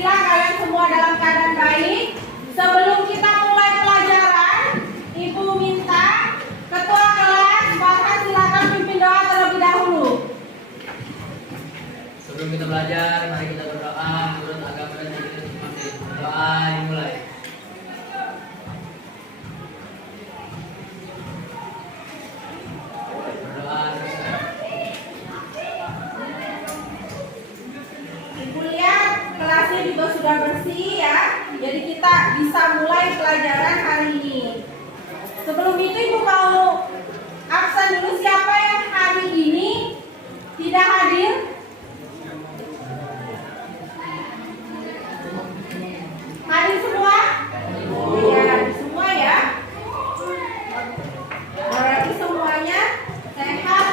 Alhamdulillah kalian semua dalam keadaan baik. Sebelum kita mulai pelajaran, Ibu minta Ketua kelas Farhan silakan pimpin doa terlebih dahulu. Sebelum kita belajar, mari kita berdoa menurut agama dan kita masing-masing. Doa dimulai. Berdoa selesai. Ibu lihat kelasnya juga sudah bersih ya. Jadi kita bisa mulai pelajaran hari ini. Sebelum itu Ibu mau absen dulu siapa yang hari ini tidak hadir? Hadir semua? Iya, semua ya. Berarti semuanya sehat.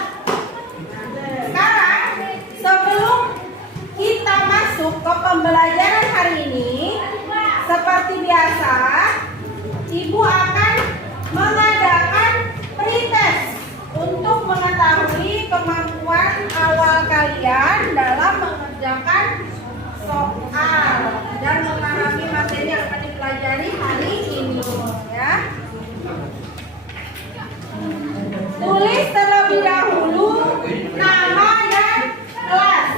Sekarang sebelum kita masuk ke pembelajaran hari ini, seperti biasa, Ibu akan mengadakan pretest untuk mengetahui kemampuan awal kalian dalam mengerjakan soal dan memahami materi yang akan dipelajari hari ini ya. Tulis terlebih dahulu nama dan kelas.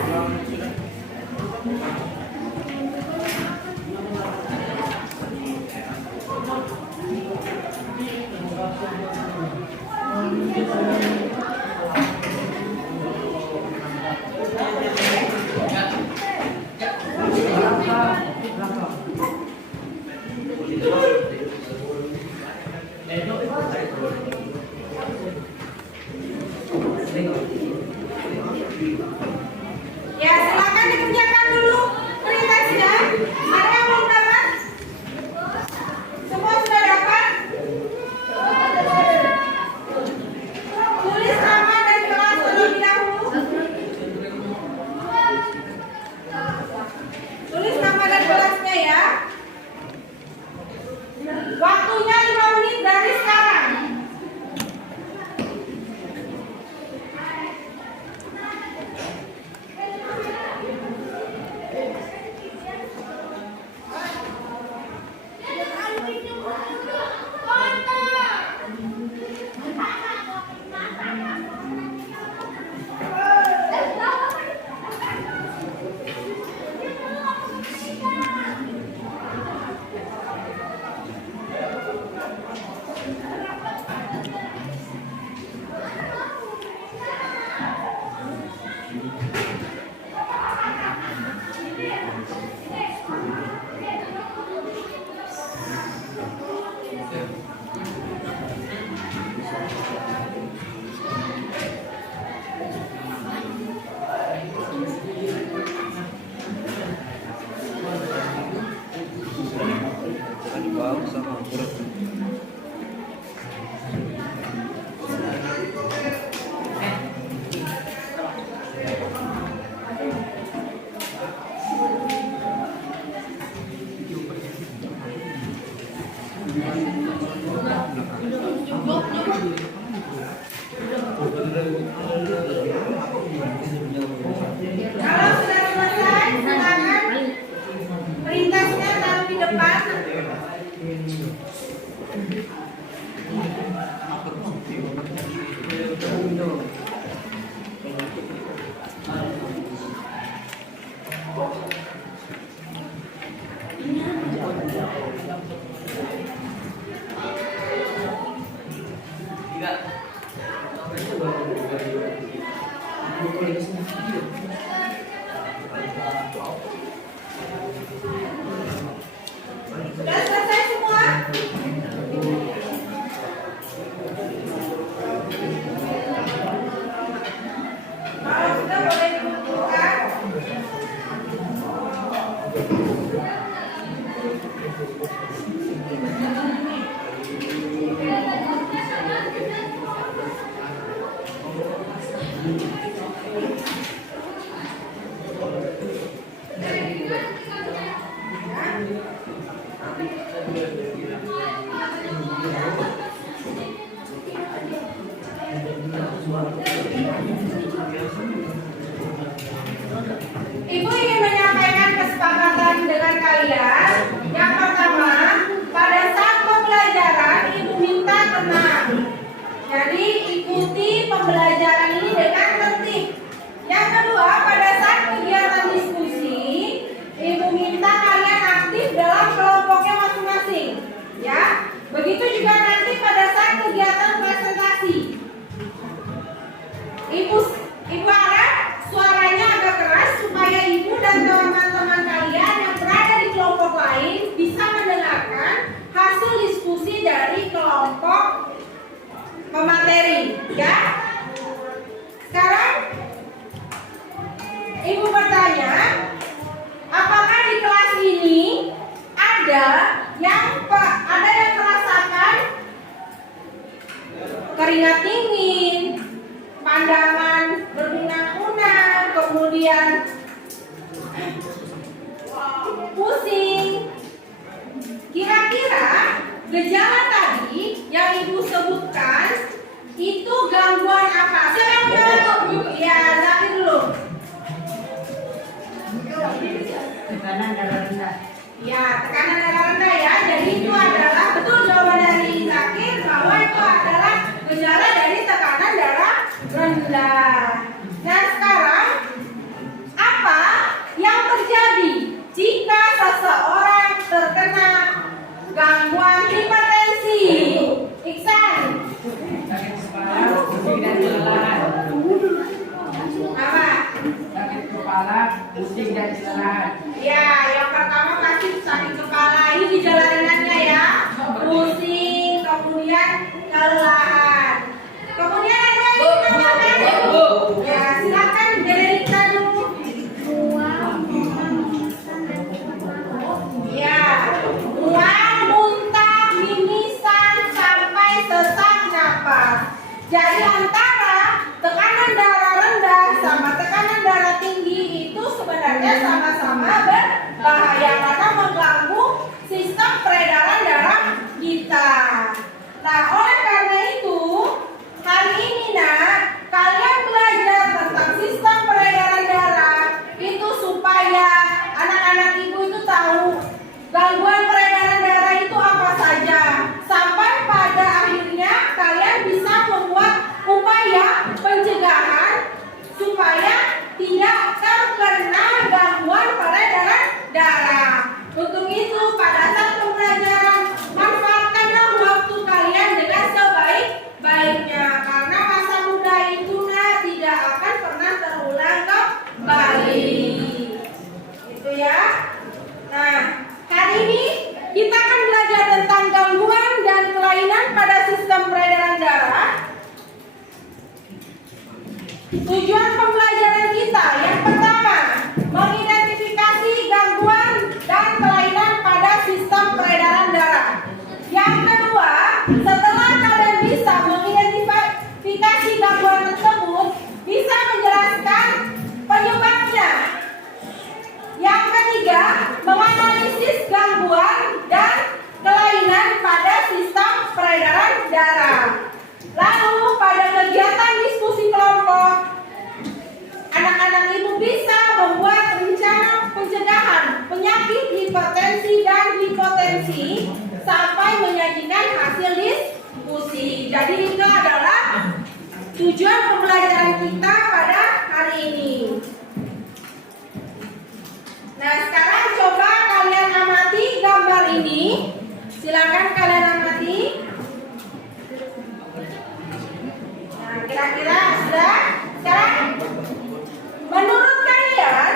Ya, silakan dikerjakan dulu pretestnya. Ada yang belum dapat? Semua sudah dapat? Tulis nama dan kelas terlebih dahulu. Tulis nama dan kelasnya ya. Waktunya 5 menit dari sekarang. Kalau sudah selesai, silakan pretestnya taruh di depan. Sudah selesai semua? Kalau sudah boleh dikumpulkan. Ibu ingin menyampaikan kesepakatan dengan gejala tadi yang Ibu sebutkan itu gangguan apa? Siapa yang tahu? Ya, Zakir dulu. Tekanan darah rendah. Ya, tekanan darah rendah ya. Jadi itu adalah betul jawaban dari Zakir bahwa itu adalah gejala dari tekanan darah rendah. Nah, sekarang apa yang terjadi jika seseorang terkena gangguan hipertensi? Iksan. Sakit kepala, pusing dan kelelahan. Apa? Sakit kepala, pusing dan kelelahan. Ya, yang pertama pasti sakit kepala. Ini gejala ringannya ya. Pusing, kemudian kelelahan. Kemudian ada yang namanya. Ya, silakan Derita dulu. Ya, mual, muntah, mimisan sampai sesak napas. Jadi antara tekanan darah rendah sama tekanan darah tinggi itu sebenarnya sama-sama berbahaya karena mengganggu sistem peredaran darah kita. Nah, oleh karena itu hari ini kalian belajar tentang sistem peredaran darah itu supaya anak-anak ibu itu tahu gangguan peredaran darah itu apa saja, sampai pada akhirnya kalian bisa membuat upaya pencegahan supaya tidak terkena gangguan peredaran darah. Untuk itu pada saat pembelajaran manfaatkanlah waktu kalian dengan sebaik-baiknya karena masa muda itu tidak akan pernah terulang kembali. Itu ya. Nah, hari ini kita akan belajar tentang gangguan dan kelainan pada sistem peredaran darah. Tujuan pembelajaran kita yang pertama, mengidentifikasi gangguan dan kelainan pada sistem peredaran darah. Yang kedua, setelah kalian bisa mengidentifikasi gangguan tersebut, bisa menjelaskan penyebabnya. Yang ketiga, menganalisis gangguan dan kelainan pada sistem peredaran darah. Lalu pada kegiatan diskusi kelompok, anak-anak ibu bisa membuat rencana pencegahan penyakit hipertensi dan hipotensi sampai menyajikan hasil diskusi. Jadi itu adalah tujuan pembelajaran kita pada hari ini. Nah, sekarang coba kalian amati gambar ini. Silakan kalian amati. Nah, kira-kira sudah? Sekarang menurut kalian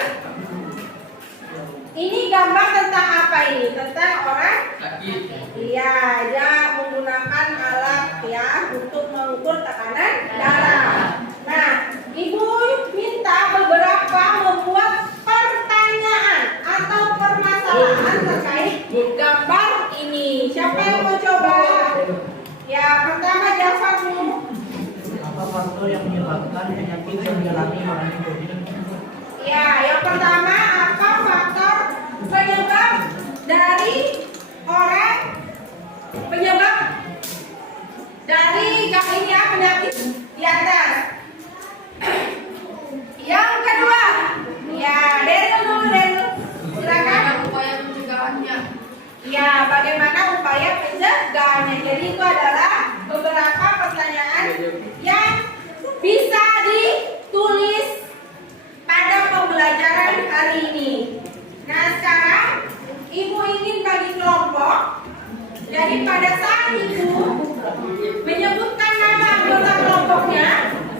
ini gambar tentang apa ini? Tentang orang Sakit. Iya, dia menggunakan alat ya untuk mengukur tekanan darah. Nah, ibu minta beberapa membuat pertanyaan atau permasalahan terkait gambar ini. Siapa yang mau coba? Ya, pertama Jafar dulu. Apa faktor yang menyebabkan penyakit yang dialami orang itu? Ya, yang pertama apa faktor penyebab dari orang penyebab dari ini ya penyakit di atas. Yang kedua, ya Daniel dulu Daniel, silakan. Upaya pencegahannya. Ya, bagaimana upaya pencegahannya? Jadi itu adalah beberapa pertanyaan yang bisa ditulis pada pembelajaran hari ini. Nah, sekarang ibu ingin bagi kelompok. Jadi pada saat ibu menyebutkan nama anggota kelompoknya,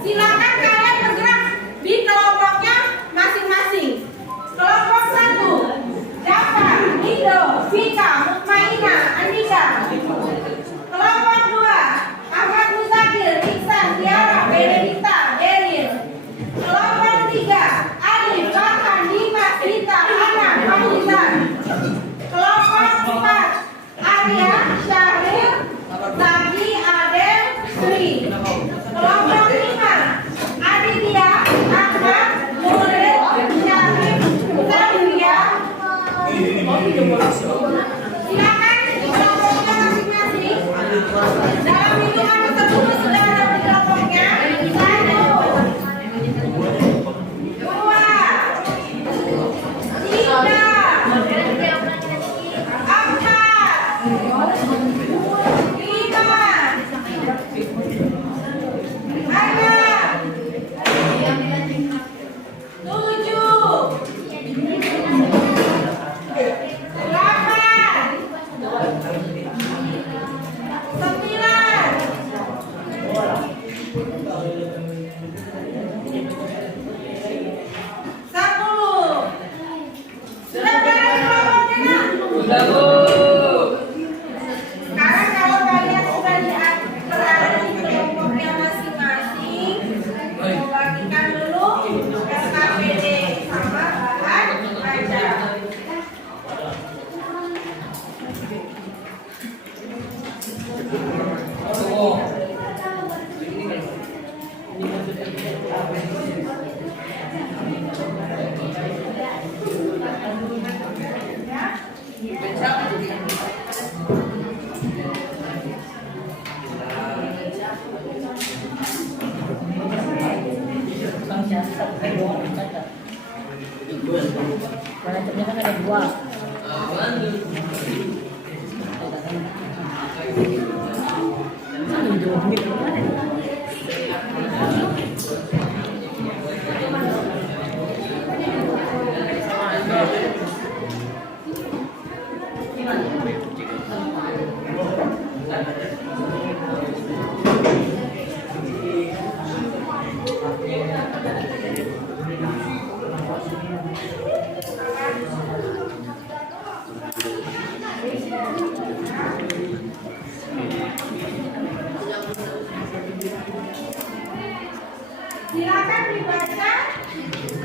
silakan kalian bergerak di kelompoknya masing-masing. Kelompok 1, Jafar, Indo, Vika, Mukmaina, Andika. Kelompok 2, Ahmad Muzakir, Iksan, Tiara, Benedita, Eril. Kelompok 3, Alif, Farhan, Dimas, Rita, Ana, Fahizan. Kelompok 4, Arya, Syahril, Zaki, Adel, Sri. Kelompok 5, Aditya, Ahmad, Nuril, Syarif, Satria. Silakan di kelompoknya masing-masing. Silakan dibaca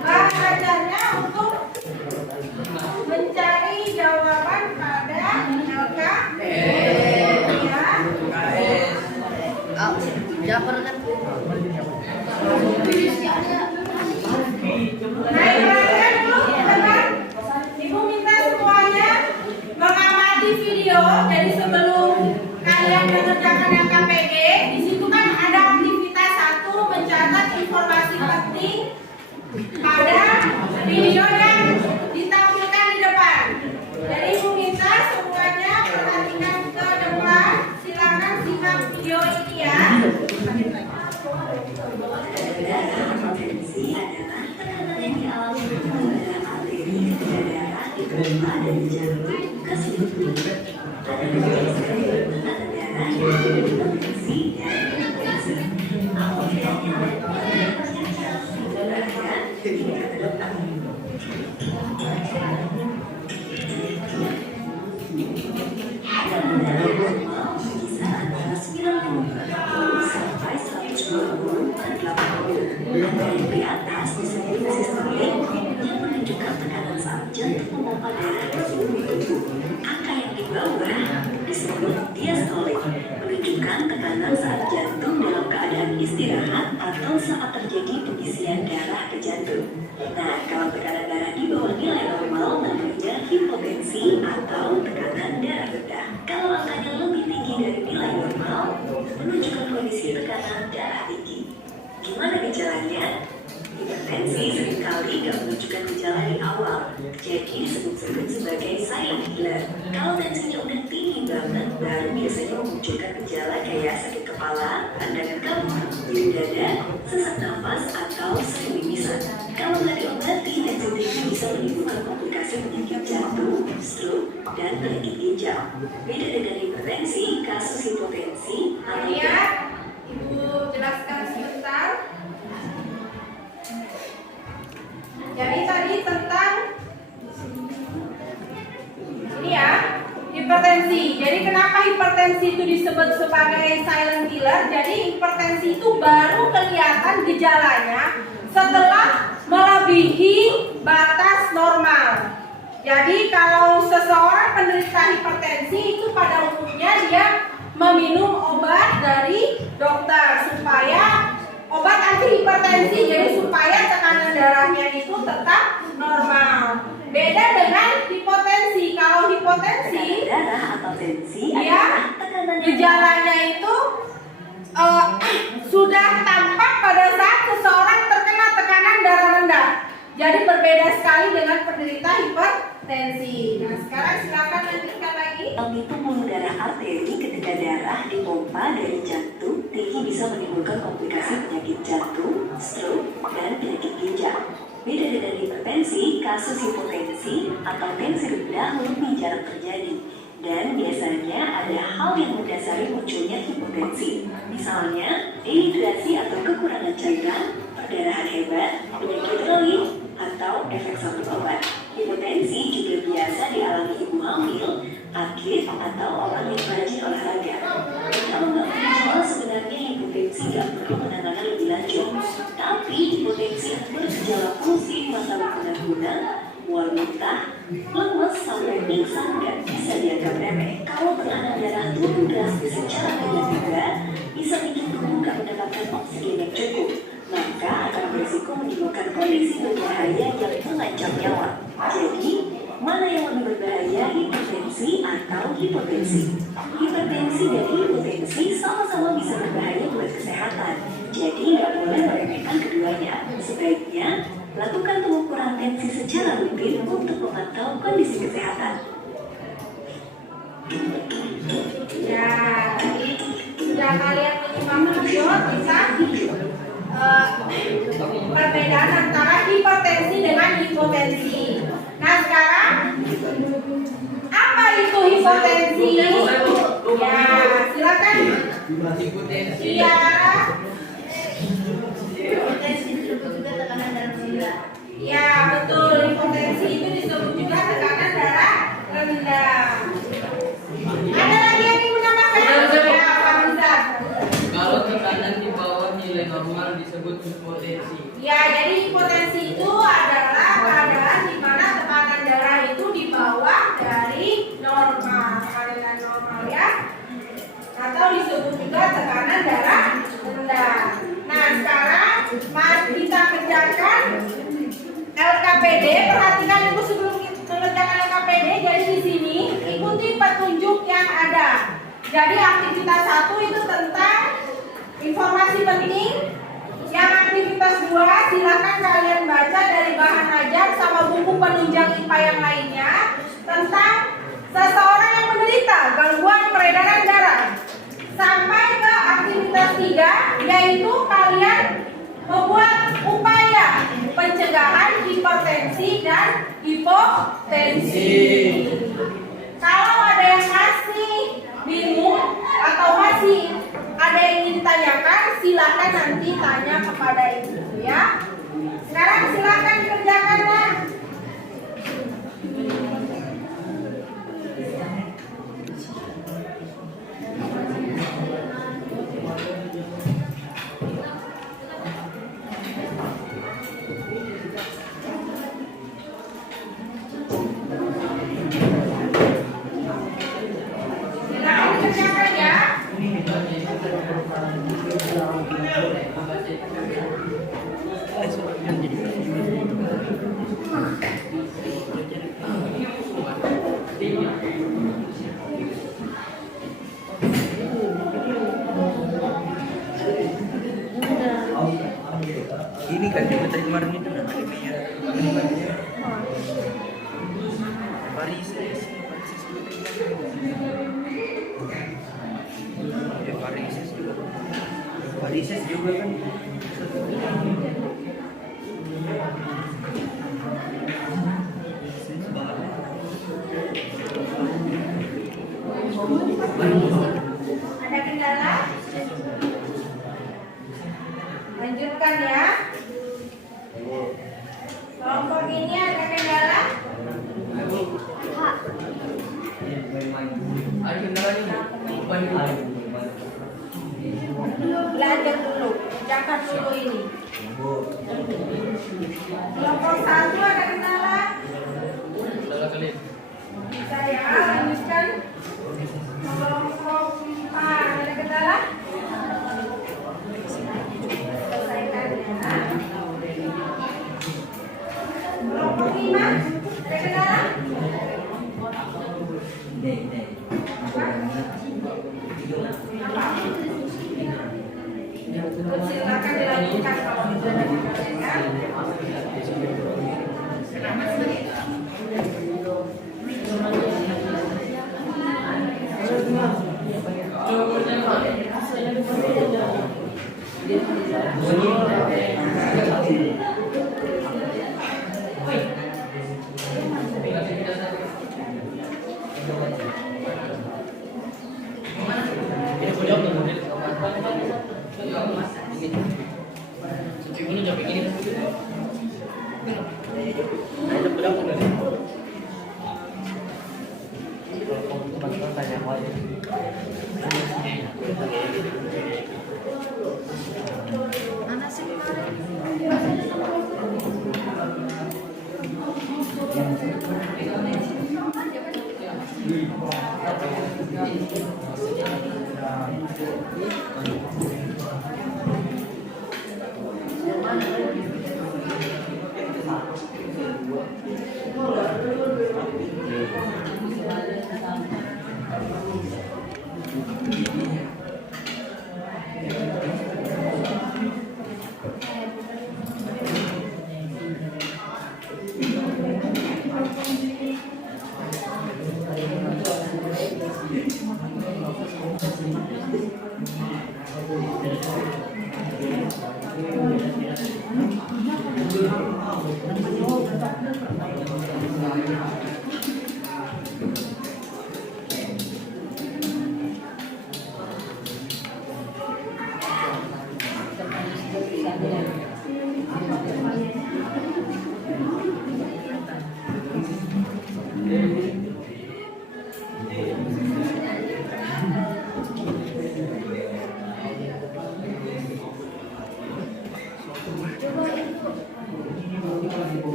bacanya untuk mencari jawaban pada LKS. Ya. Baik, perhatikan dulu teman. Ibu minta semuanya mengamati video. Jadi sebelum kalian mengerjakan LKPG, di situ kan ada aktivitas 1 mencatat informasi penting pada video yang ditampilkan di depan. Jadi ibu minta semuanya perhatikan ke depan. Silakan simak video ini ya. Hipertensi adalah tekanan yang dialami pengendara arteri ketika darah dipompa dari jantung ke seluruh tubuh. Ada beberapa tekanan darah yang hipertensi dan hipotensi. Apabila yang berbahaya tidak ke dokter. Tekanan darah normal bisa antara 90 sampai 120 per 80. Dan di atas disebut sistolik yang menunjukkan tekanan saat jantung memompa darah ke seluruh tubuh. Angka yang di bawah disebut diastolik, menunjukkan tekanan saat jantung dalam keadaan istirahat atau saat terjadi pengisian darah ke jantung. Nah, kalau tekanan darah di bawah nilai normal namanya hipotensi atau tekanan darah rendah. Kalau angkanya lebih tinggi dari nilai normal, menunjukkan kondisi tekanan darah tinggi. Gimana gejalanya? Hipertensi seringkali tidak menunjukkan gejala di awal, jadi disebut-sebut sebagai silent killer. Kalau tensinya udah tinggi banget, baru biasanya memunculkan gejala kayak sakit kepala, pandangan kabur, nyeri dada, sesak nafas, atau sering mimisan. Kalau nggak diobati, tensi tinggi bisa menimbulkan komplikasi penyakit jantung, stroke, dan penyakit ginjal. Beda dengan hipertensi, kasus hipotensi atau Lihat, ibu jelaskan sebentar. Jadi tadi tentang ini ya, hipertensi. Jadi kenapa hipertensi itu disebut sebagai silent killer? Jadi hipertensi itu baru kelihatan gejalanya setelah melebihi batas normal. Jadi kalau seseorang penderita hipertensi itu pada umumnya dia meminum obat dari dokter supaya obat anti hipertensi, jadi supaya tekanan darahnya itu tetap normal. Beda dengan hipotensi. Kalau hipotensi darah atau tensi ya adalah tekanan gejalanya itu sudah tampak pada saat seseorang terkena tekanan darah rendah. Jadi berbeda sekali dengan penderita hipertensi. Nah, sekarang silakan lanjutkan lagi. Di pembuluh darah arteri ketika darah dipompa dari jantung tinggi bisa menimbulkan komplikasi penyakit jantung, stroke, dan penyakit ginjal. Beda dengan hipertensi, kasus hipotensi atau tensi rendah lebih jarang terjadi. Dan biasanya ada hal yang mendasari munculnya hipotensi. Misalnya, dehidrasi atau kekurangan cairan, perdarahan hebat, penyakit relif, atau efek samping obat. Hipotensi juga biasa dialami ibu hamil, atlet, atau orang yang rajin olahraga. Kalau nggak bergejala, sebenarnya hipotensi nggak perlu penanganan lebih lanjut. Tapi hipotensi yang bergejala pusing, masalah guna-guna, mual muntah, lemes sampai pingsan nggak bisa dianggap remeh. Kalau tekanan darah turun drastis secara tiba-tiba, bisa bikin tubuh nggak mendapatkan oksigen yang cukup. Maka akan berisiko menimbulkan kondisi berbahaya yang mengancam nyawa. Jadi, mana yang lebih berbahaya, hipertensi atau hipotensi? Hipertensi dan hipotensi sama-sama bisa berbahaya buat kesehatan. Jadi, nggak boleh meremehkan keduanya. Sebaiknya lakukan pengukuran berpotensi secara rutin untuk memantau kondisi kesehatan. Ya, tadi sudah kalian menyimak video tentang perbedaan antara hipertensi dengan hipotensi. Nah sekarang apa itu hipotensi? Ya silakan. Hipotensi. Iya. Ya betul, hipotensi itu disebut juga tekanan darah rendah. Ada lagi yang ingin menambahkan? Ya, Pak Rizal. Kalau tekanan di bawah nilai normal disebut hipotensi. Ya, jadi hipotensi itu adalah keadaan di mana tekanan darah itu di bawah dari normal. Tekanan normal ya. Atau disebut juga tekanan darah rendah. Nah, sekarang mari kita kerjakan LKPD. Perhatikan Ibu sebelum kita mengerjakan LKPD. Jadi di sini ikuti petunjuk yang ada. Jadi aktivitas 1 itu tentang informasi penting. Yang aktivitas 2 silakan kalian baca dari bahan ajar sama buku penunjang IPA yang lainnya tentang seseorang yang menderita gangguan peredaran darah. Sampai ke aktivitas 3 yaitu kalian membuat upaya pencegahan hipertensi dan hipotensi. Kalau ada yang masih bingung atau masih ada yang ingin ditanyakan, silakan nanti tanya kepada ibu ya. Sekarang silakan kerjakanlah. Silakan dikerjakan ya. Ini kan juga tadi kemarin itu varises juga kan. Ada kendala? Lanjutkan ya. Kelompok ini ada kendala? Ada kendalanya? Bukan itu. Belajar dulu, catat dulu ini. Kelompok 1 ada kendala? Salah kali. Bisa ya, lanjutkan. Kelompok 4 ada kendala? Selesaikan ya. Kelompok 5 ada kendala? Silakan dilanjutkan kalau bisa ya.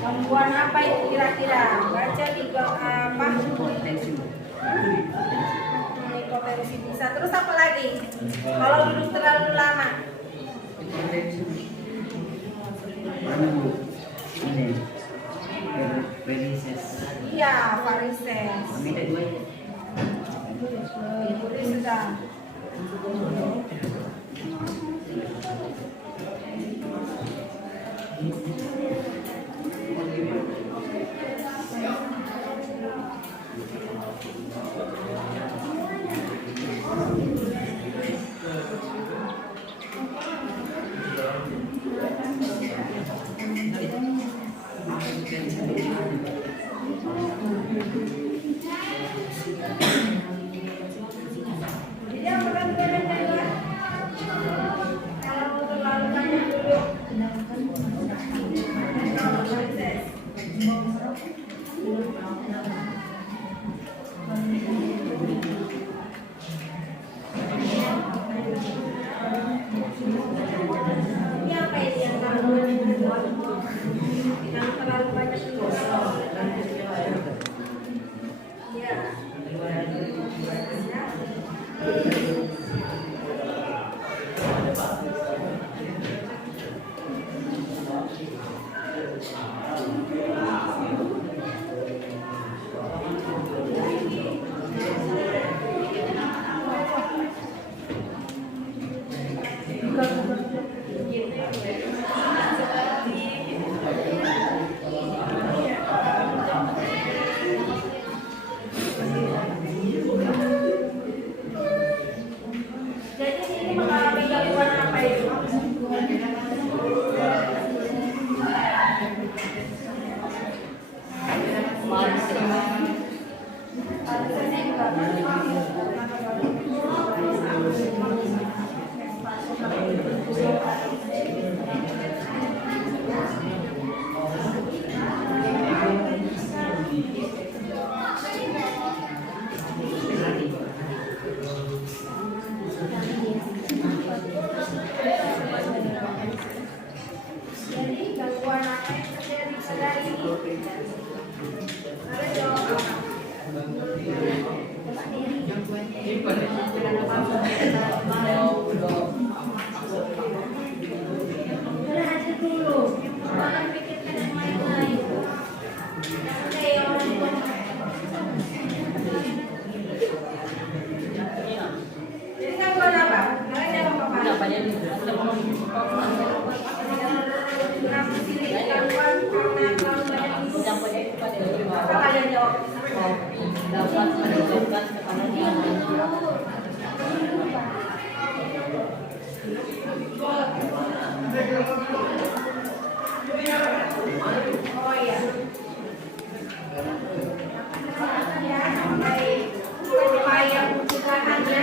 Gangguan apa itu kira-kira? Baca di apa? Terus apa lagi? Kalau duduk terlalu lama. Ini varises. Iya, varises. Minta dua ya. Boleh sudah. Jadi yang perlu bedakan kalau terlalu banyak duduk. Varises. Ini apa ini yang terlalu banyak duduk? Yang terlalu banyak duduk. Iya. Jadi ini mengalami gangguan apa itu? Jadi gangguan apa yang terjadi pada ini? Ada jawaban apa? Udah aja dulu, jangan pikirkan yang lain-lain. Oke, orang tua. Jadi gangguan apa? Kalian jawab apa? Kenapa sih gangguan karena terlalu banyak duduk? Apa kalian jawab? Oh iya. Ya, sampai upaya pencegahannya.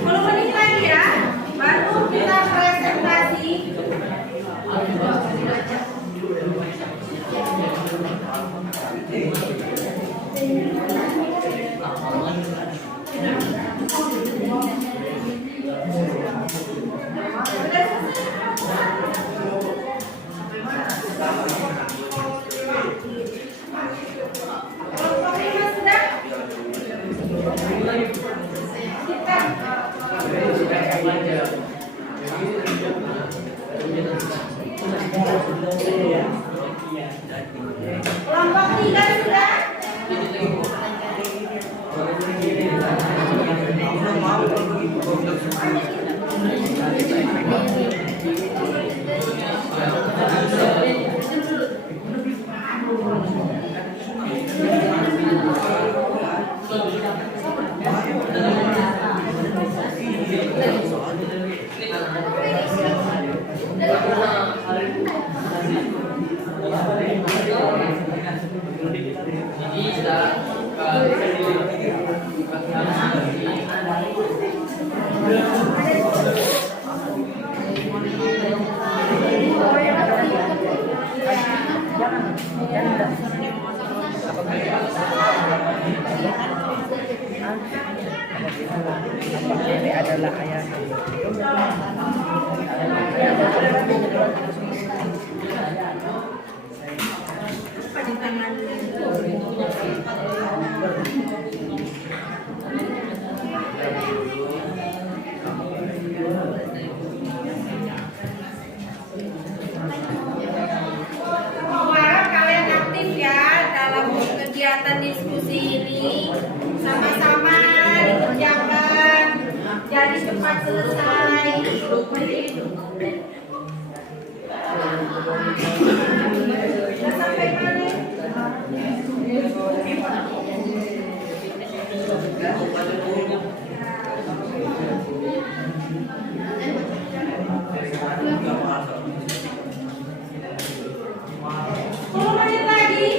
Kalau menit lagi ya, baru kita presentasi. Kelompoknya sudah? Kelompok 3 sudah? Ini sudah ini adalah ayat Harap kalian aktif ya dalam kegiatan diskusi ini, sama-sama dikerjakan jadi cepat selesai. Sudah sampai mana? Sepuluh menit lagi.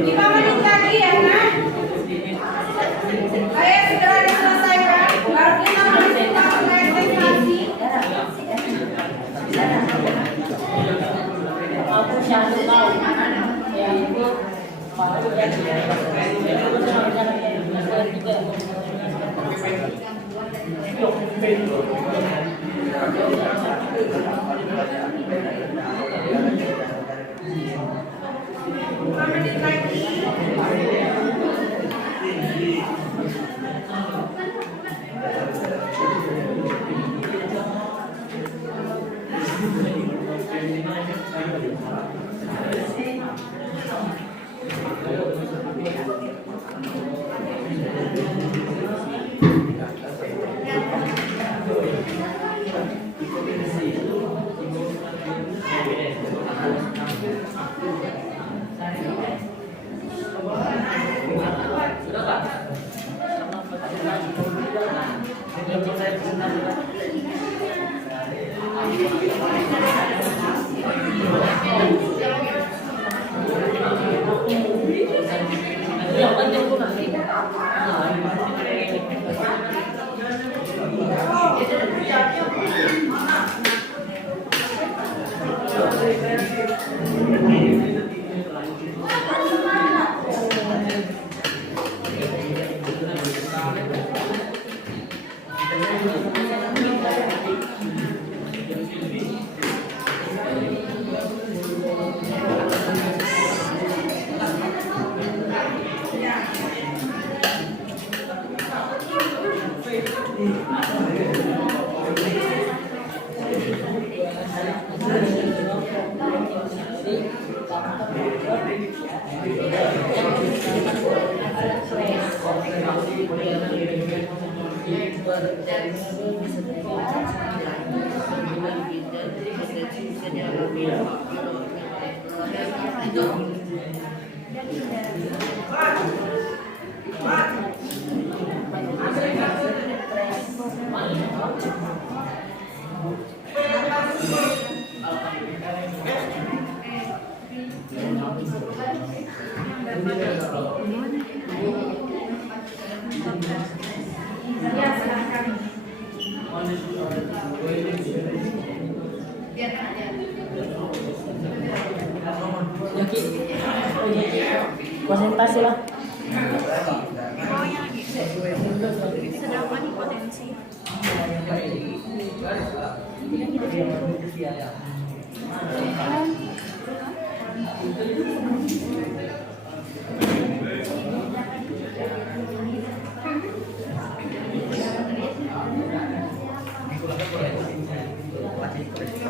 Lima menit lagi ya, Nak. Ayo segera diselesaikan. Baru kita melakukan presentasi. Lima menit lagi. Terima kasih. Ya, silakan. Konsentrasi lah. Sedapat potensi.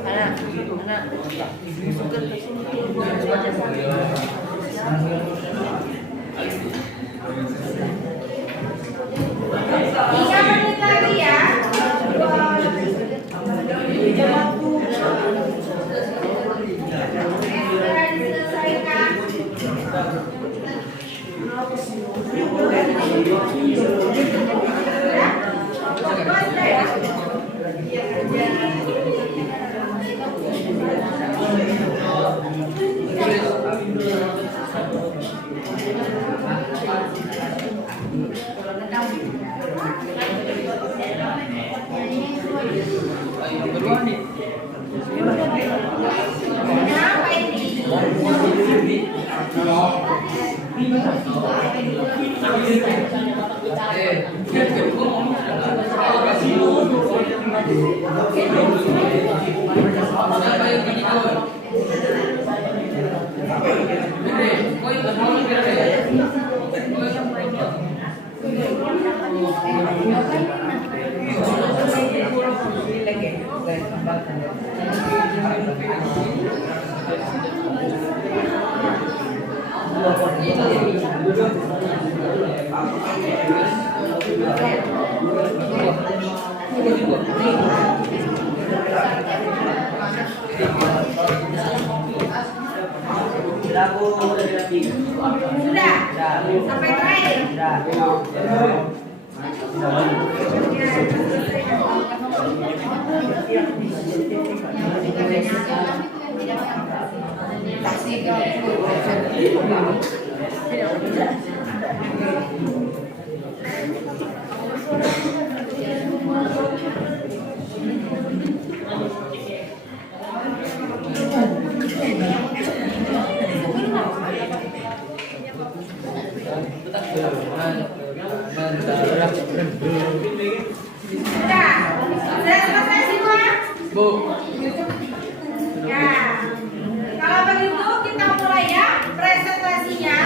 Anak, masukkan ke sini. 3 menit lagi ya. Sudah diselesaikan. Kenapa ini? Sudah? Sampai terakhir? Sudah? Sudah selesai semua? Bu. Ya. Kalau begitu kita mulai ya presentasinya.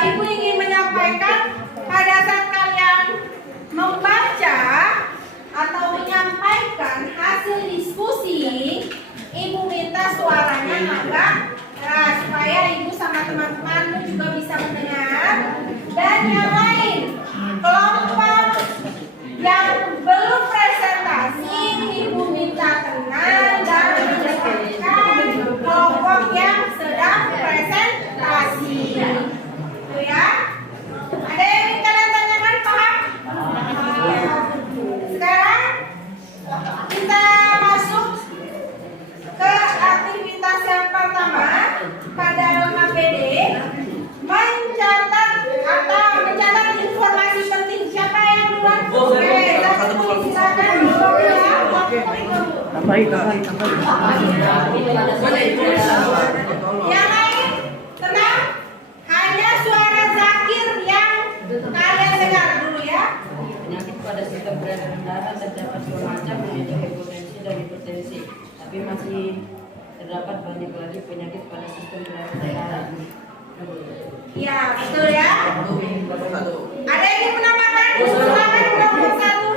Ibu ingin menyampaikan pada saat kalian membaca atau menyampaikan hasil diskusi, Ibu minta suaranya agak keras supaya Ibu sama teman-teman juga bisa mendengar. Dan yang lain, kelompok yang belum presentasi, Ibu minta tenang dan mendengarkan kelompok yang sedang presentasi. Itu ya. Ada yang ingin kalian tanyakan, paham? Sekarang kita masuk ke aktivitas yang pertama pada LHPD, mencatat informasi penting. Siapa yang duluan? Oke, silakan dulu ya. Tambahin. Yang lain tenang, hanya suara Zakir yang kalian dengar dulu ya. Penyakit pada sistem peredaran darah terdapat dua macam, yaitu hipotensi dan hipertensi. Tapi masih terdapat banyak lagi penyakit pada sistem peredaran darah. Iya, betul ya. Ada yang ingin menambahkan? Silakan kelompok 1.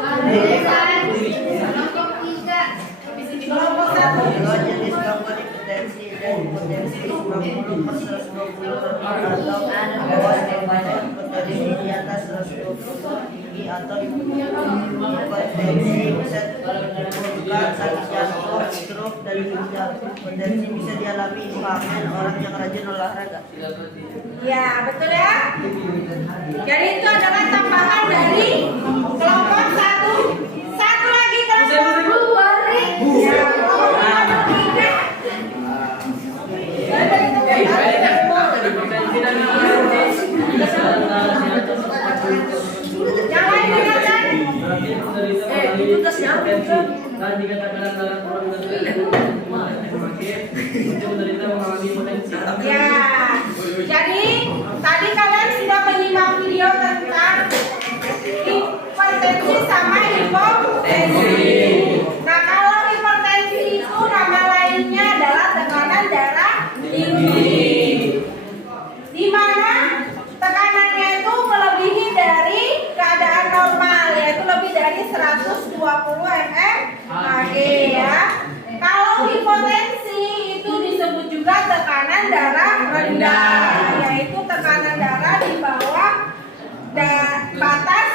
Kelompok 1. Kalau jenis gangguan hipertensi dan hipotensi 50/120 atau bawah yang banyak hipotensi di atas 120 tinggi atau hipertensi bisa menimbulkan sakit jantung, stroke, dan ginjal. Hipertensi bisa dialami ibu hamil, orang yang rajin olahraga. Ya, betul ya. Jadi itu adalah tambahan dari kelompok satu. Satu lagi kelompok dua. Ya, kelompok tiga. Yang lain dengarkan. Itu tesnya Kan dikatakan antara kurang dari itu menderita mengalami potensi. Ya, jadi tadi kalian sudah menyimak video tentang hipertensi sama hipotensi. Nah, kalau hipertensi itu nama lainnya adalah tekanan darah tinggi, di mana tekanannya itu melebihi dari keadaan normal, yaitu lebih dari 120 mmHg ya. Kalau hipotensi itu disebut juga tekanan darah rendah, yaitu tekanan darah di bawah batas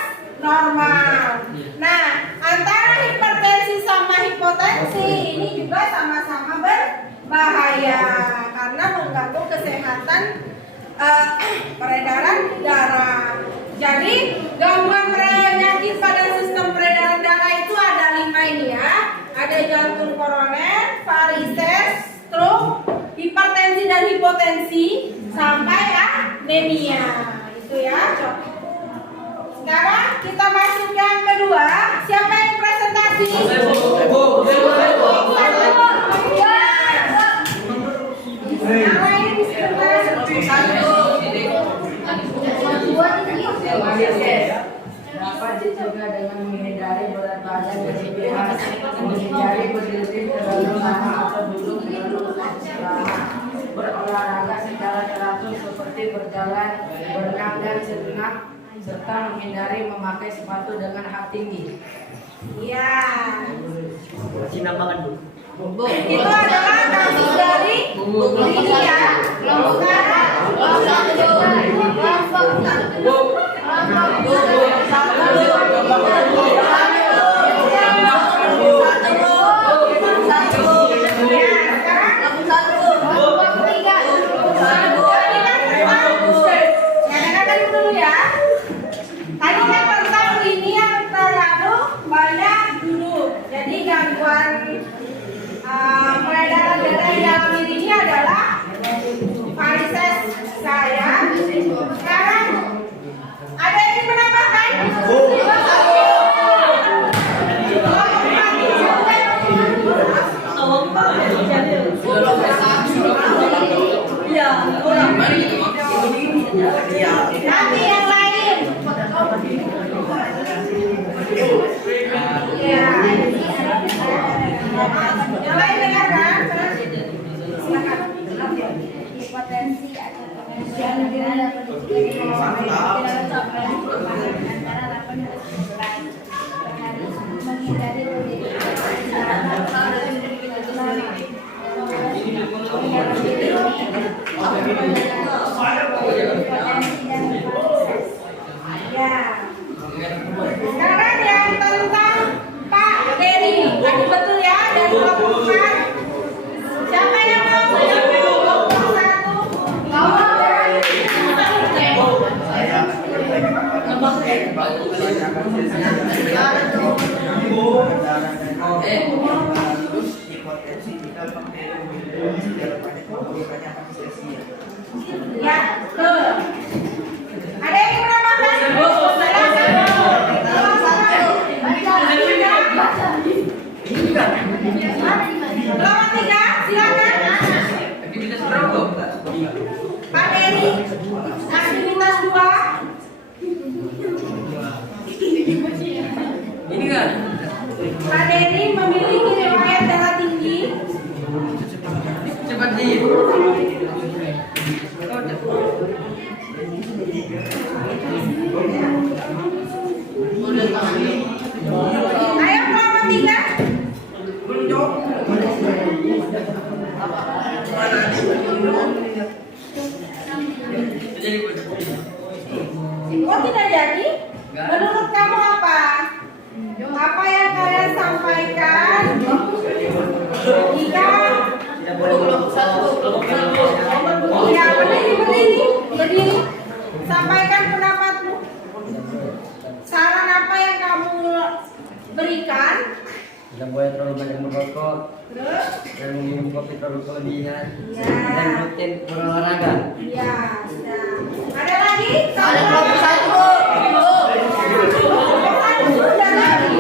normal. Nah, antara hipertensi sama hipotensi ini juga sama-sama berbahaya karena mengganggu kesehatan peredaran darah. Jadi gangguan penyakit pada sistem peredaran darah itu ada 5 ini ya. Ada jantung koroner, varises, stroke, hipertensi dan hipotensi, sampai anemia. Itu ya. Sekarang kita masuk yang kedua. Siapa yang presentasi? Yang lain dapat dicegah dengan menghindari berat badan berlebihan, menghindari berdiri terlalu lama atau duduk terlalu lama, berolahraga secara teratur seperti berjalan, berenang dan sejenak, serta menghindari memakai sepatu dengan hak tinggi. Iya. Cina makan Bu. Itu adalah kasus dari ini ya. Sekarang peredaran darah yang dialami ini adalah varises saya. Sekarang ada yang menambahkan? Nanti yang lain. Ya. Yang lain dengarkan. Silakan. Hipotensi atau potensial darah dapat dicegah antara 8 dan 11 per hari, menghindari sekarang yang tentang Pak Dery. Tadi betul ya dari kelompok 4. Siapa yang mau kelompok 1? Ya, betul. Ada yang menambahkan? Kelompok 3, silakan. Aktivitas berapa? Pak Dery, aktivitas 2. Ini kan? Pak Dery memiliki riwayat darah tinggi. Cepat sih. Ayo kelompok 3. Oh tidak jadi? Menurut kamu berkelebihan Ya. dan rutin berolahraga. Iya, sudah. Ada lagi? Ada kelompok satu, Bu. Sudah lagi.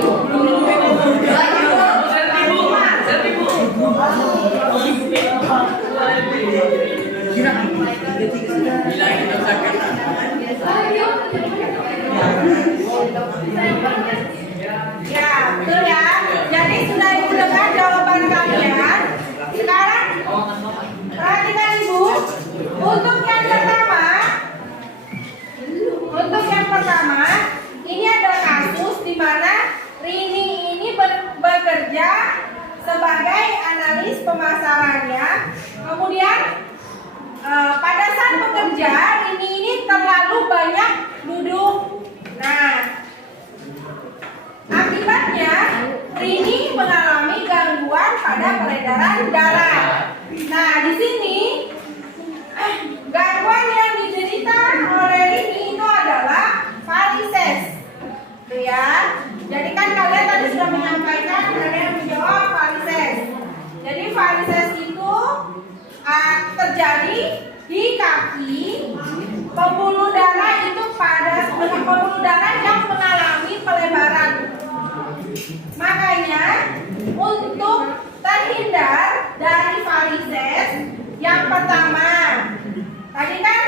Ya, betul ya. Jadi sudah Ibu dengar jawaban kalian. Sekarang perhatikan Ibu. Untuk yang pertama, ini ada kasus di mana Rini ini bekerja sebagai analis pemasarannya. Kemudian pada saat bekerja, Rini ini terlalu banyak duduk. Nah, akibatnya Rini mengalami gangguan pada peredaran darah. Nah, di sini gangguan yang diderita oleh Rini itu adalah varises. Tuh ya. Jadi kan kalian tadi sudah menyampaikan, ada yang menjawab varises. Jadi varises itu terjadi di kaki. Pembuluh darah itu pada pembuluh darah yang mengalami pelebaran. Makanya untuk terhindar dari varises, yang pertama, tadi kan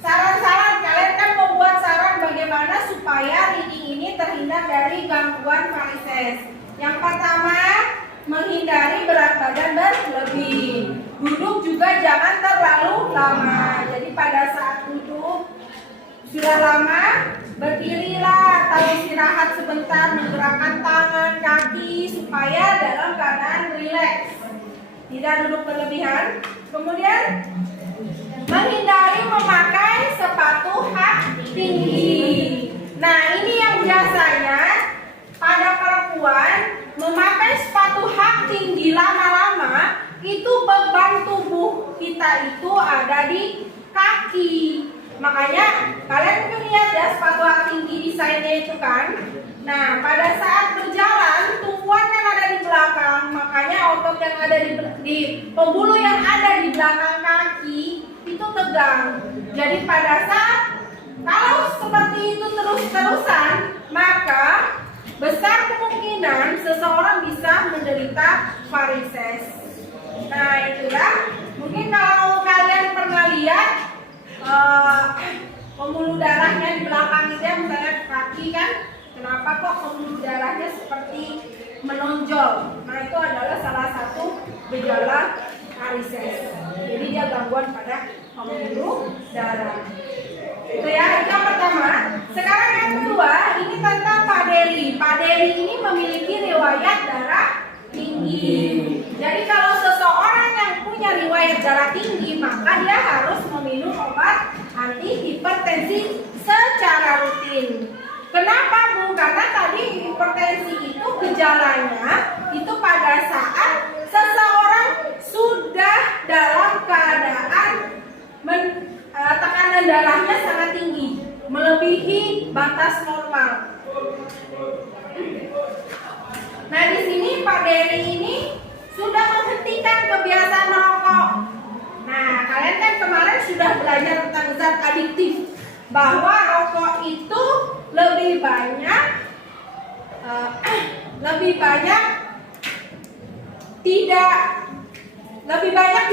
saran-saran kalian kan membuat saran bagaimana supaya Rini ini terhindar dari gangguan varises. Yang pertama, menghindari berat badan berlebih. Duduk juga jangan terlalu lama. Jadi pada saat duduk sudah lama, berdirilah atau istirahat sebentar, menggerakkan tangan, kaki supaya dalam keadaan rileks. Tidak duduk berlebihan. Kemudian menghindari memakai sepatu hak tinggi. Nah, ini yang biasanya pada perempuan memakai sepatu hak tinggi lama-lama itu beban tubuh kita itu ada di kaki. Makanya kalian mungkin lihat ya sepatu hak tinggi desainnya itu kan. Nah, pada saat berjalan tumpuan kan ada di belakang, makanya otot yang ada di pembuluh yang ada di belakang kaki itu tegang. Jadi pada saat kalau seperti itu terus-terusan, maka besar kemungkinan seseorang bisa menderita varises. Nah, itulah mungkin kalau kalian pernah lihat pembuluh darahnya di belakang itu ya, misalnya kaki kan, kenapa kok pembuluh darahnya seperti menonjol? Nah, itu adalah salah satu gejala varises. Jadi dia gangguan pada pembuluh darah. Itu ya, itu yang pertama. Sekarang yang kedua, ini tentang Pak Deli. Pak Deli ini memiliki riwayat darah tinggi. Jadi kalau seseorang yang punya riwayat darah tinggi, maka dia harus meminum obat anti hipertensi secara rutin. Kenapa, Bu? Karena tadi hipertensi itu gejalanya itu pada saat seseorang sudah dalam keadaan tekanan darahnya sangat tinggi, melebihi batas normal. Nah, di sini Pak Dery ini sudah menghentikan kebiasaan merokok. Nah, kalian kan kemarin sudah belajar tentang zat adiktif, bahwa rokok itu lebih banyak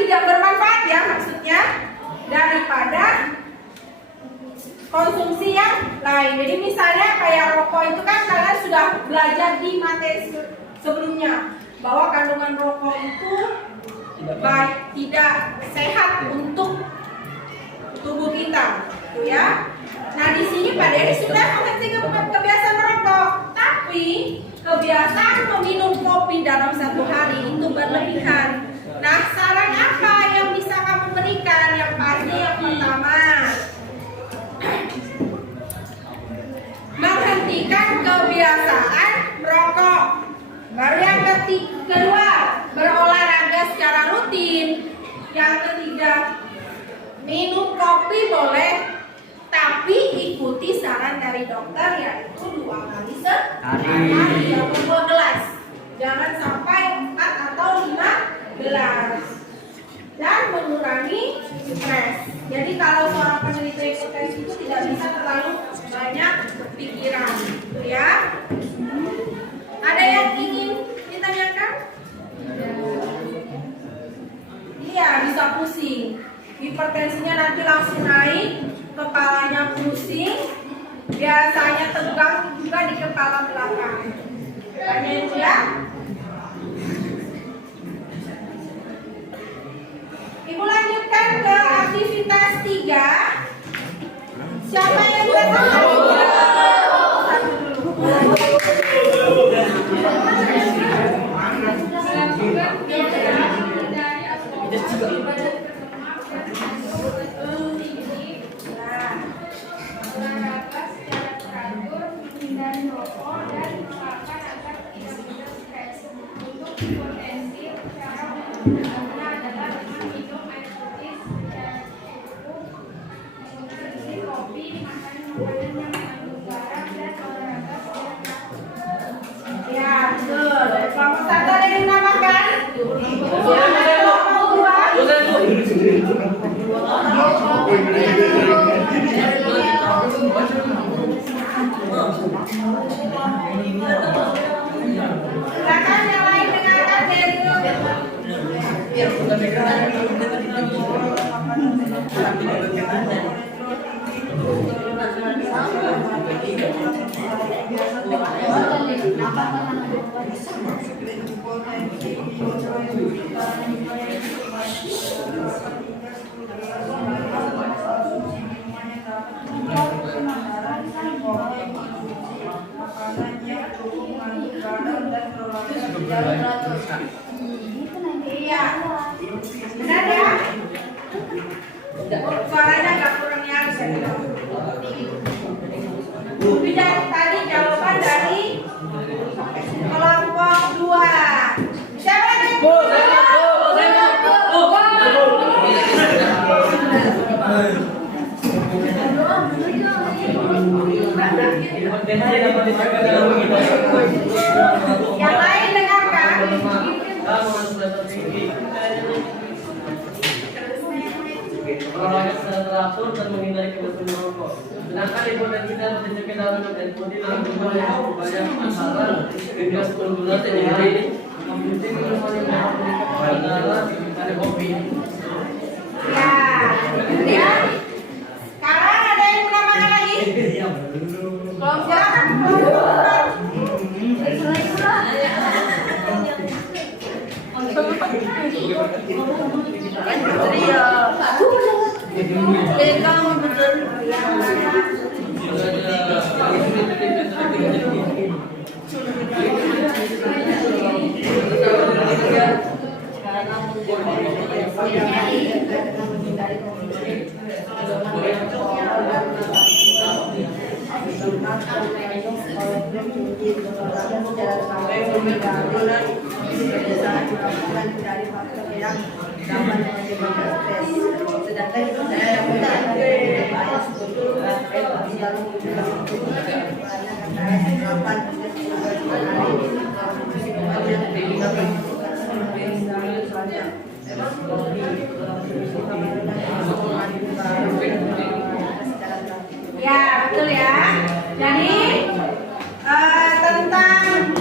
tidak bermanfaat ya, maksudnya daripada konsumsi yang lain. Jadi misalnya kayak rokok itu kan kalian sudah belajar di materi sebelumnya bahwa kandungan rokok itu tidak sehat untuk tubuh kita, gitu ya. Nah, di sini Pak Dery sudah menghentikan kebiasaan merokok, tapi kebiasaan meminum kopi dalam satu hari itu berlebihan. Nah, saran apa yang bisa kamu berikan? Yang pasti yang pertama, menghentikan kebiasaan merokok. Baru yang kedua, berolahraga secara rutin. Yang ketiga, minum kopi boleh, tapi ikuti saran dari dokter, yaitu 2 kali sehari atau 2 gelas. Jangan sampai 4 atau 5 gelas. stres. Jadi kalau seorang penderita hipertensi itu tidak bisa terlalu banyak pikiran, gitu ya. Ada yang ingin ditanyakan? Iya, bisa pusing. Hipertensinya nanti langsung naik, kepalanya pusing, biasanya tegang juga di kepala belakang. Tanya itu ya. Ibu lanjutkan ke aktivitas 3. Siapa yang datang? Ya, betul. Kelompok 1 ada yang dinamakan? Silakan yang lain dengarkan dari iya. Benar ya? Suaranya agak kurang nyaris ya. Bisa tadi jawaban dari kelompok 2. Siapa lagi? Yang lain dengarkan. Olahraga secara teratur dan menghindari kebiasaan merokok. Sedangkan hipotensi kita mencegah dalam dan putih dalam jumlah yang cukup banyak antara 10 bulan sehari ini mengikuti minuman yang adalah ada kopi. Ya. Sekarang ada yang menambahkan lagi? Silakan. Ya, betul ya. Jadi tentang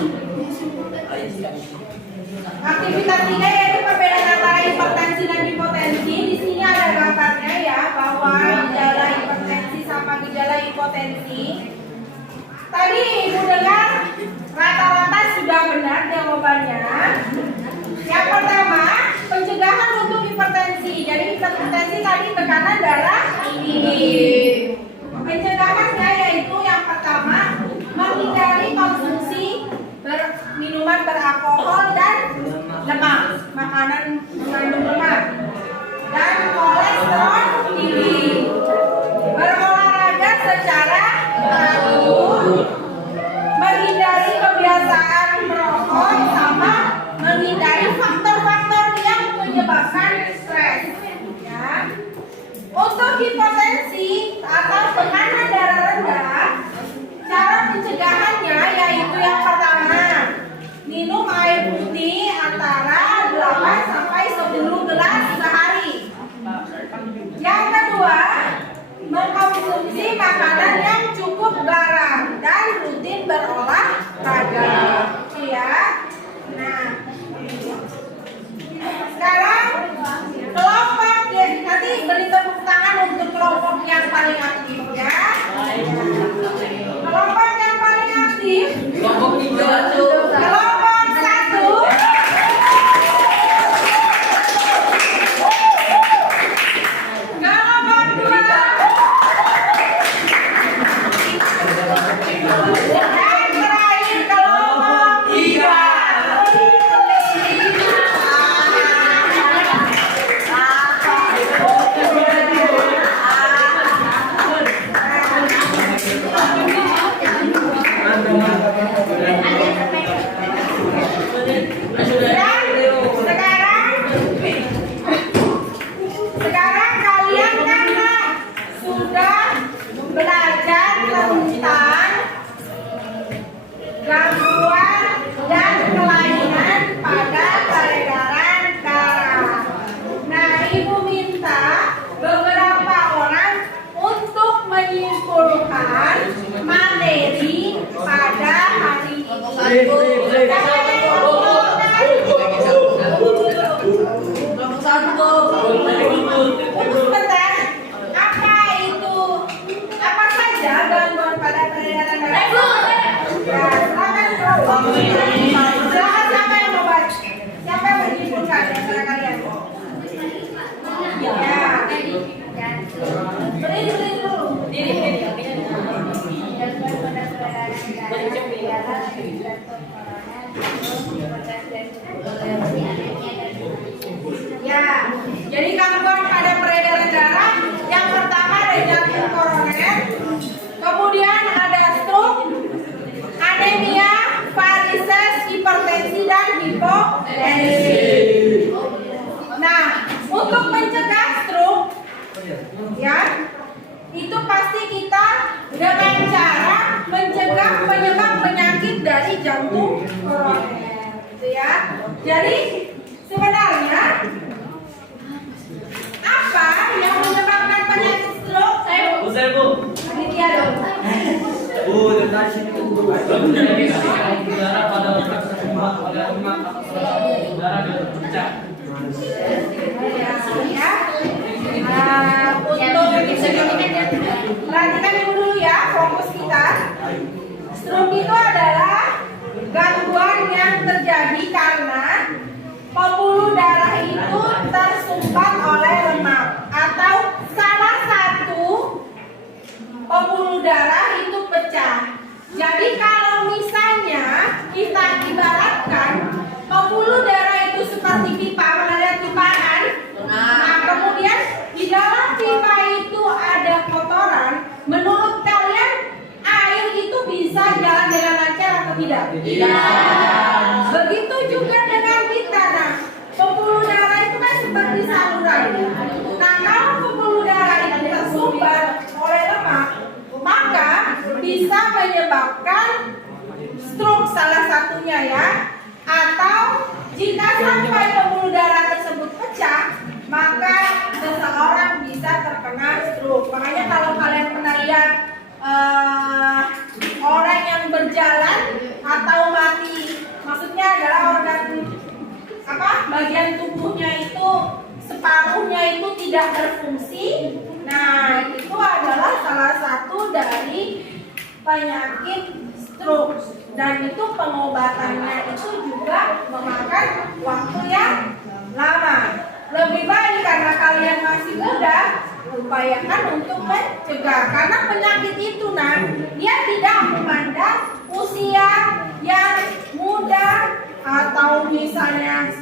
aktivitas 3 yaitu perbedaan antara hipertensi dan hipotensi. Di sini ada gambarnya ya, bahwa gejala hipertensi sama gejala hipotensi. Tadi Ibu dengar rata-rata sudah benar jawabannya. Yang pertama, pencegahan untuk hipertensi. Jadi hipertensi tadi tekanan darah tinggi. Pencegahannya yaitu yang pertama, menghindari konsumsi minuman beralkohol dan lemak, makanan mengandung lemak, dan kolesterol tinggi. Berolahraga secara teratur, menghindari kebiasaan merokok, sama menghindari faktor-faktor yang menyebabkan stres. Ya. Untuk hipertensi atau tekanan darah rendah, cara pencegahannya yaitu yang pertama, minum air putih antara 8 sampai 10 gelas sehari. Kelompok satu. Tunggu sebentar. Apa itu? Apa saja gangguan pada peredaran darah? Ya, silakan. Silakan siapa yang mau baca? Siapa yang mau menyimpulkan di antara kalian? Ya. Berdiri dulu. Ya, jadi gangguan pada peredaran darah yang pertama ada jantung koroner, kemudian ada stroke, anemia, varises, hipertensi dan hipotensi. Nah, untuk mencegah stroke, ya, itu pasti kita dengan cara mencegah penyebab penyakit dari jantung koroner, gitu ya. Jadi sebenarnya apa yang menyebabkan penyakit stroke? Usai Bu. Panitia dong. Darah pada otak terkembang pada lemak atau saluran darah berpecah. Ya. Untuk perhatikan dulu ya, fokus kita. Stroke itu adalah gangguan yang terjadi karena pembuluh darah itu tersumbat oleh lemak atau salah satu pembuluh darah itu pecah. Jadi kalau misalnya kita ibaratkan pembuluh darah itu seperti pipa, mengalir pipaan. Nah, kemudian di dalam pipa itu ada kotoran. Menurut kalian air itu bisa jalan dengan lancar atau tidak? Tidak. Begitu juga dengan kita. Nah, pembuluh darah itu kan seperti saluran. Nah, kalau pembuluh darah itu tersumbat oleh lemak, maka bisa menyebabkan stroke salah satunya ya. Atau jika sampai pembuluh darah tersebut pecah, maka seseorang bisa terkena stroke. Makanya kalau kalian pernah lihat orang yang berjalan atau mati, maksudnya adalah organ bagian tubuhnya itu separuhnya itu tidak berfungsi. Nah, itu adalah salah satu dari penyakit stroke, dan itu pengobatannya itu juga memakan waktu yang lama. Lebih baik karena kalian masih muda, upayakan untuk mencegah, karena penyakit itu dia tidak memandang usia yang muda atau misalnya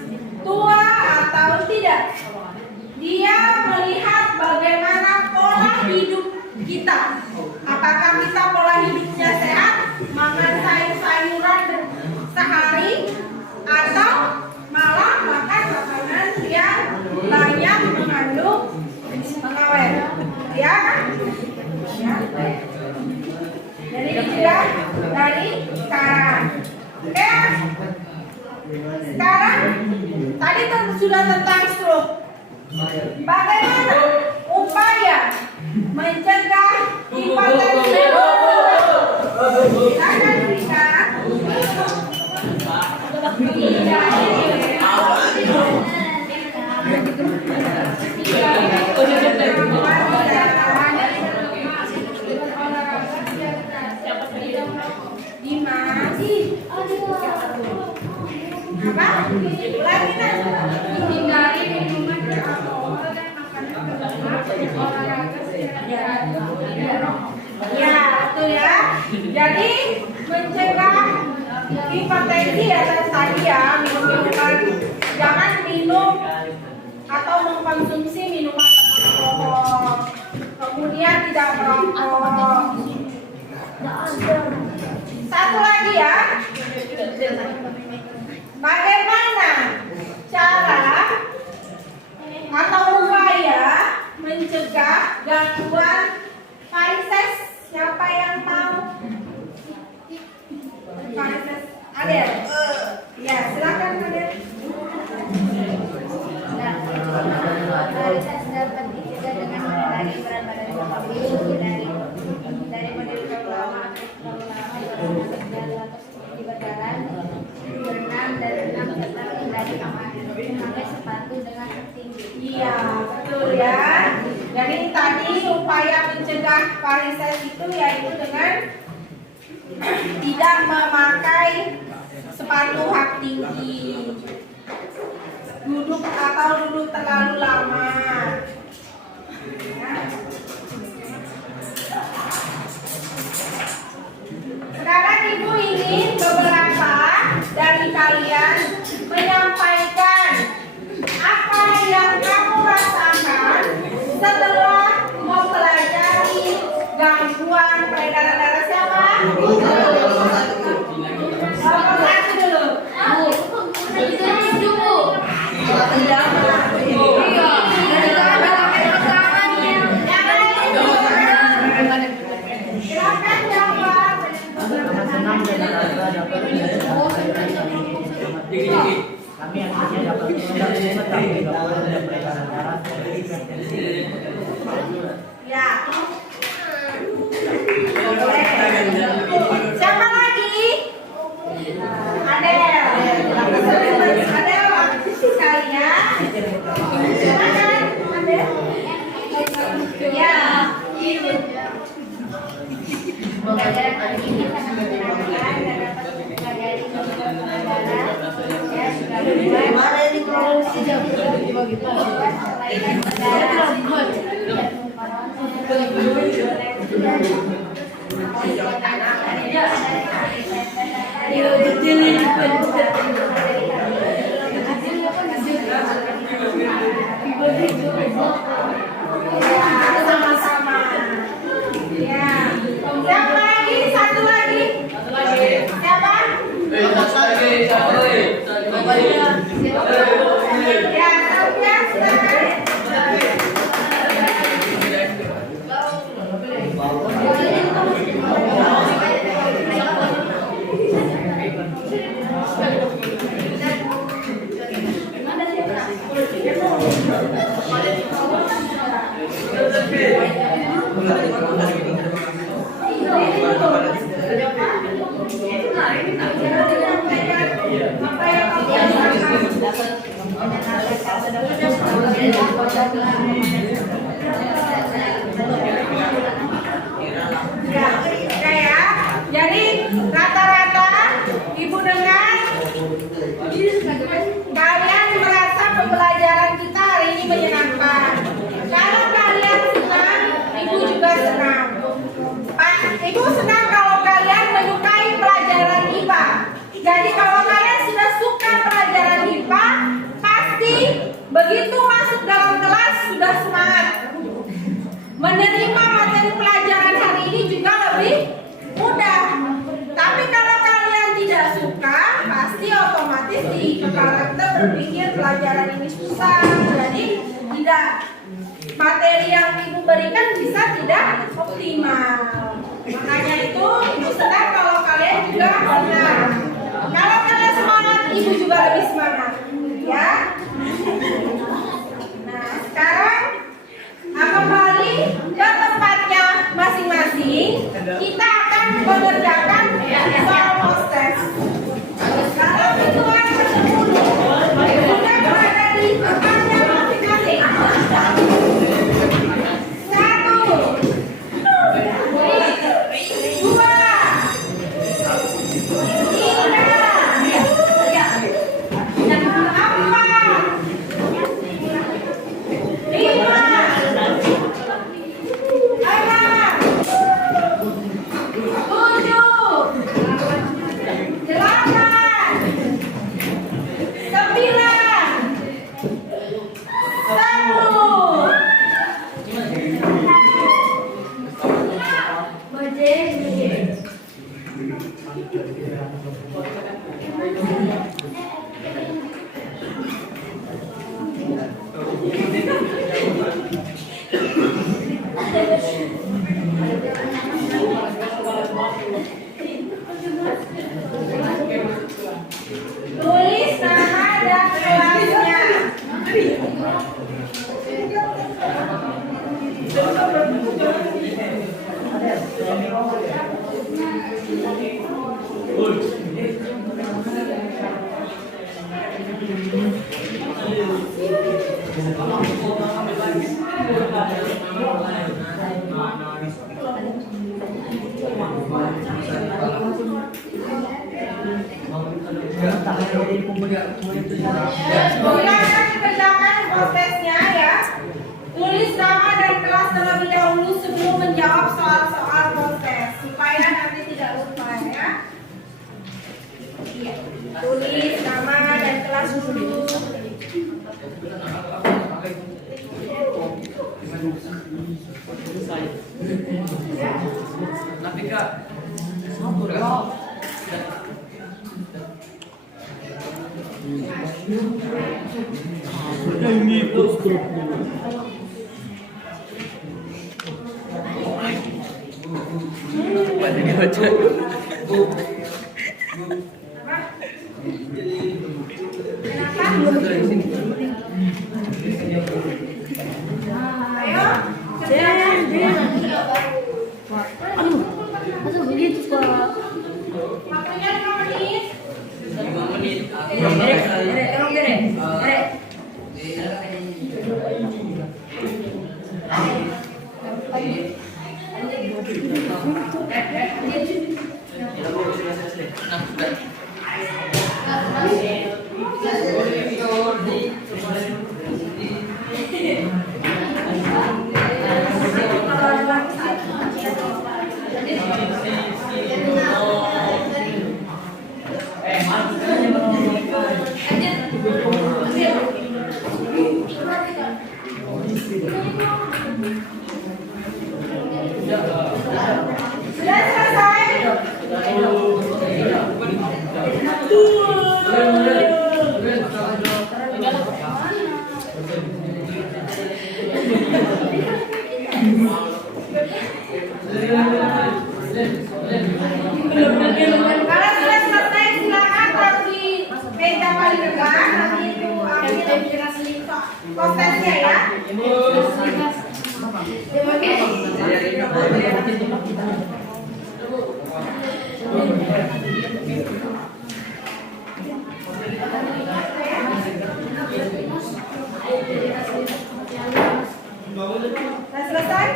tua atau tidak. Dia melihat bagaimana pola hidup kita. Apakah kita pola hidupnya sehat, makan sayur-sayuran sehari, atau malah makan makanan yang banyak mengandung pengawet, ya kan? Jadi dicegah dari sekarang. Oke? Sekarang tadi sudah tentang stroke. Bagaimana upaya mencegah hipertensi? Silakan berikan. Apa? Ulangi hindari minuman beralkohol dan makanan berlemak, olahraga secara ya, betul ya. Jadi mencegah hipertensi ya tadi ya, minum-minuman, jangan minum atau mengkonsumsi minuman beralkohol, kemudian tidak merokok. Satu lagi ya, bagaimana cara atau upaya mencegah gangguan varises? Siapa yang tahu? Varises, Adel? Ya, silakan Adel. Varises dapat dicegah dengan menghindari berat badan berlebih, dari model terlalu lama, berjalan atau di berjalan, ya. Jadi tadi upaya mencegah varises itu yaitu dengan tidak memakai sepatu hak tinggi, duduk terlalu lama. Ya. Sekarang Ibu ingin beberapa dari kalian menyampaikan apa yang kamu rasakan setelah mempelajari gangguan peredaran darah siapa? Kelompok satu dulu. Silakan jawab. Senang dan bangga dapat kami akhirnya dapat mengetahui bahwa ada peredaran darah dari hipertensi. Ya. Boleh. Siapa lagi? Adel. Adel sekali ya. Silakan Adel. Ya. Pembelajaran hari ini sangat menyenangkan dan dapat mempelajari gangguan darah ya sudah mulai sejak kelainan darah Sama-sama. Ya. Siapa lagi? Satu lagi. Siapa? Ya, Sofia, silakan. Ya. Jadi rata-rata Ibu dengar kalian merasa pembelajaran kita hari ini menyenangkan. Kalau kalian senang, Ibu juga senang. Pak, Ibu senang kalau kalian menyukai pelajaran IPA. Jadi kalau kalian sudah suka pelajaran IPA, pasti begitu masuk dalam kelas sudah semangat. Menerima materi pelajaran hari ini juga lebih mudah. Tapi kalau kalian tidak suka, pasti otomatis di kepala kita berpikir pelajaran ini susah. Jadi tidak materi yang Ibu berikan bisa tidak optimal. Makanya itu Ibu senang kalau kalian juga senang. Kalau kalian semangat, Ibu juga lebih semangat. Ya. Nah, sekarang kembali ke tempatnya masing-masing. Kita akan mengerjakan soal test. Kalau ketua ke-10 sudah berada di tempatnya masing-masing. 1 Silakan dikerjakan prosesnya ya. Tulis nama dan kelas terlebih dahulu sebelum menjawab soal-soal proses supaya nanti tidak lupa ya. Iya. Tulis nama dan kelas dulu. Tapi Kak, sabar Kak. Ayo, kerjakan. Masa begitu Pak? Waktunya 5 menit. 5 menit. Tolong gini. Sudah selesai? Kalau sudah selesai silakan taruh di meja paling depan. Nanti itu prosesnya ya. Sudah selesai? Ini sudah selesai?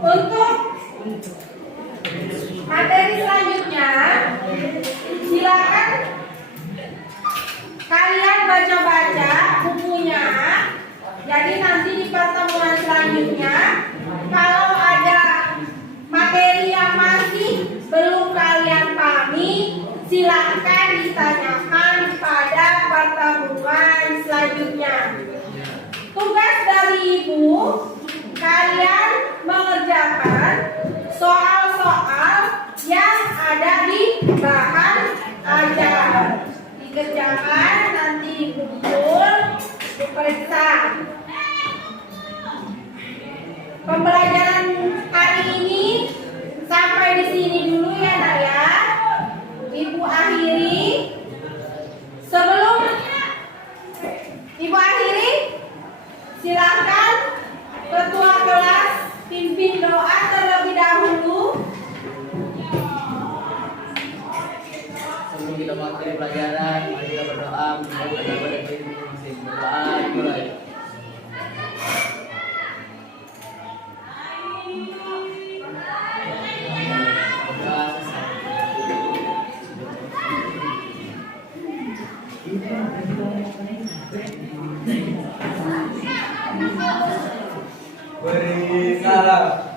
Untuk materi selanjutnya, silakan kalian baca-baca bukunya. Jadi nanti di pertemuan selanjutnya, kalau ada materi yang masih belum kalian pahami, silakan ditanyakan pada pertemuan selanjutnya. Tugas dari Ibu, kalian mengerjakan soal-soal yang ada di bahan ajar. Dikerjakan, nanti kumpul, diperiksa. Pembelajaran hari ini sampai di sini dulu ya Nak ya. Ibu akhiri. Sebelum Ibu akhiri, silakan ketua kelas pimpin doa terlebih dahulu. Sebelum kita mengakhiri pelajaran, mari kita berdoa. Berdoa mulai. Beri salam.